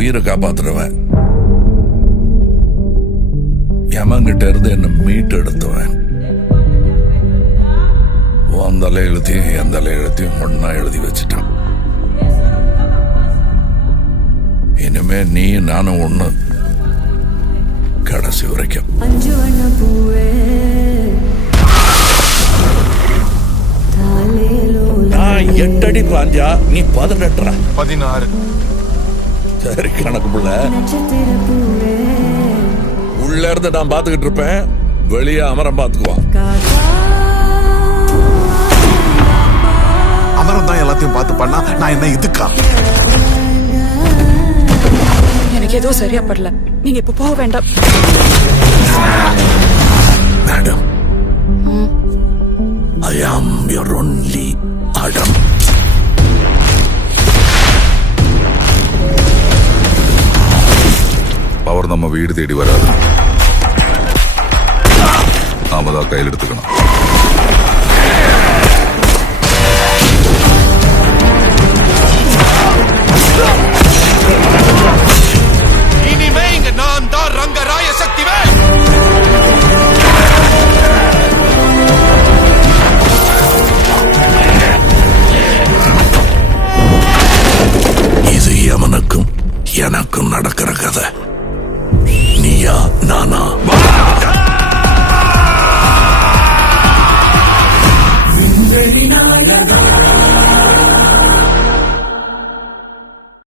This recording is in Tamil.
உயிரை காப்பாத்துறவன், யமங்கிட்ட இருந்து என்ன மீட்டு எடுத்துவன். உன் தலை எழுத்தையும் என் தலை எழுத்தையும் ஒன்னா எழுதி வச்சுட்டான். இனிமே நீ நானும் ஒண்ணு, கடைசி வரைக்கும். நான் 8 அடி பாஞ்சா நீ 18. 16. சரி கணக்கு புள்ள. உள்ள இருந்து நான் பாத்துக்கிட்டு இருப்பேன், வெளியே அமரம் பாத்துக்குவான். அமரம் தான் எல்லாத்தையும் பார்த்து பண்ணா நான் என்ன இதுக்கா? எனக்கு எதுவும் சரியா படல, நீங்க இப்ப போக வேண்டாம். Madam, I am your only Adam. Power நம்ம வீடு தேடி வராது, நாம தான் கையில் எடுத்துக்கணும். இனிமே இங்க நான் தான் ரங்கராய சக்திவேல். இது எவனுக்கும் எனக்கும் நடக்கிற கதை. நீயா நானா?